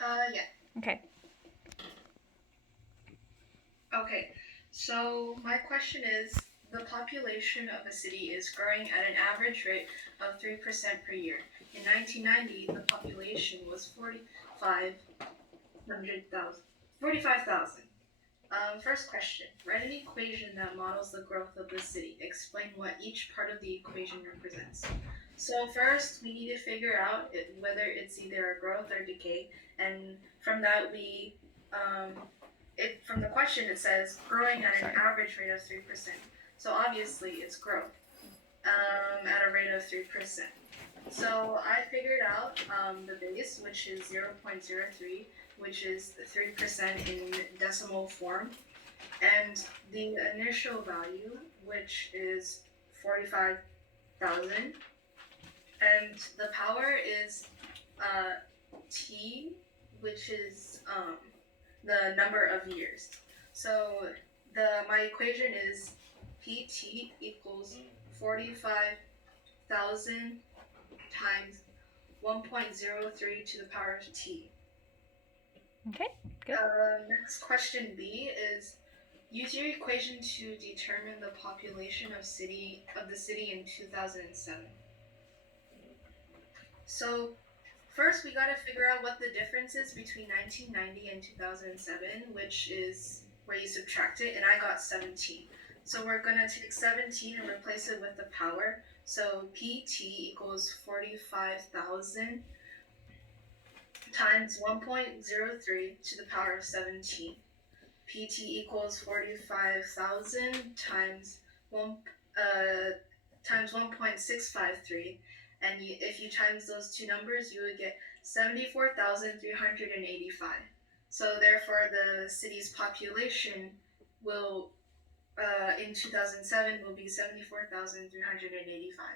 Yeah. Okay. Okay. So my question is, the population of a city is growing at an average rate of 3% per year. In 1990, the population was 45,000. First question. Write an equation that models the growth of the city. Explain what each part of the equation represents. So first, we need to figure out whether it's either a growth or decay, and from that um, from the question it says growing at an Sorry. average rate of 3%. So obviously it's growth at a rate of 3%. So I figured out the base, which is 0.03, which is 3% in decimal form, and the initial value, which is 45,000, and the power is uh, t, which is the number of years. So my equation is pt equals 45,000 times 1.03 to the power of t. Okay, good. Next question B is, use your equation to determine the population of the city in 2007. So first we got to figure out what the difference is between 1990 and 2007, which is where you subtract it, and I got 17. So we're going to take 17 and replace it with the power. So PT equals 45,000 times 1.03 to the power of 17. PT equals 45,000 times 1.653, and if you times those two numbers, you would get 74,385. So therefore, the city's population will in 2007 will be 74,385.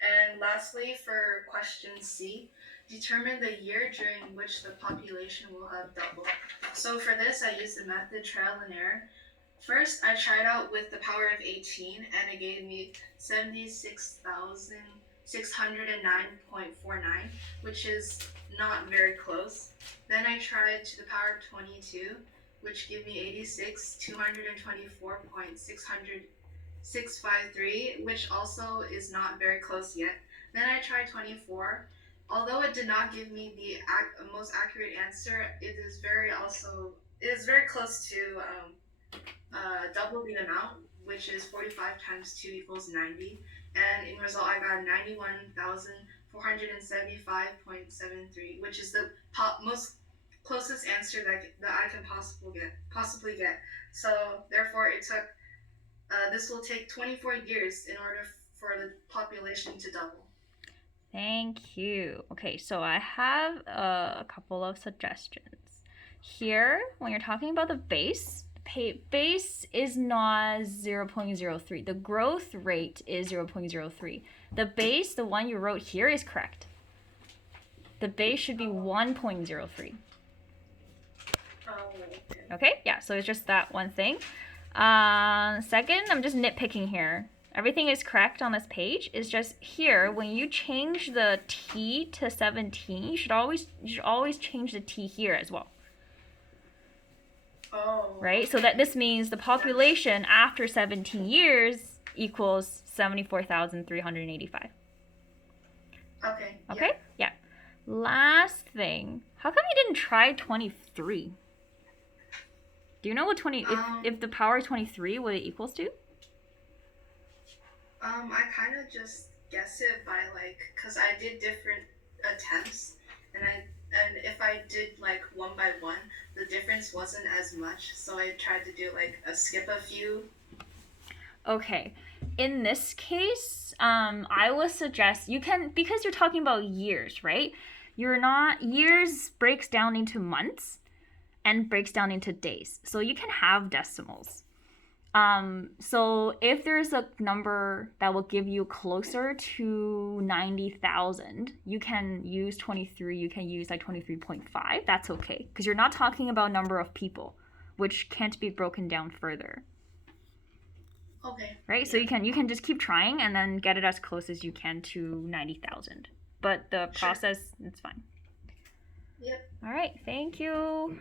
And lastly, for question C, determine the year during which the population will have doubled. So for this, I used the method trial and error. First, I tried out with the power of 18, and it gave me 76,609.49, which is not very close. Then I tried to the power of 22, which gave me 86,224.653, which also is not very close yet. Then I tried 24. Although it did not give me the most accurate answer, it is very close to double the amount, which is 45 times 2 equals 90. And in result, I got 91,475.73, which is the most closest answer that I can possibly get. So therefore, this will take 24 years in order for the population to double. Thank you. Okay, so I have a couple of suggestions. Here, when you're talking about the base, base is not 0.03. The growth rate is 0.03. The base, the one you wrote here, is correct. The base should be 1.03. Okay, yeah, so it's just that one thing. Second, I'm just nitpicking here. Everything is correct on this page. It's just here when you change the t to 17, you should always change the t here as well. Oh. Right? So that this means the population after 17 years equals 74,385. Okay. Okay? Yeah. Last thing. How come you didn't try 23? Do you know what 20 if the power 23 what it equals to? I kind of just guess it by cuz I did different attempts, and if I did one by one, the difference wasn't as much, so I tried to do a skip a few. Okay. In this case, I would suggest you can, because you're talking about years, right? You're not, years breaks down into months and breaks down into days. So you can have decimals. So if there's a number that will give you closer to 90,000, you can use 23, you can use like 23.5. That's okay. Because you're not talking about number of people, which can't be broken down further. Okay. Right? So you can just keep trying and then get it as close as you can to 90,000. But the process, it's fine. Yep. All right, thank you.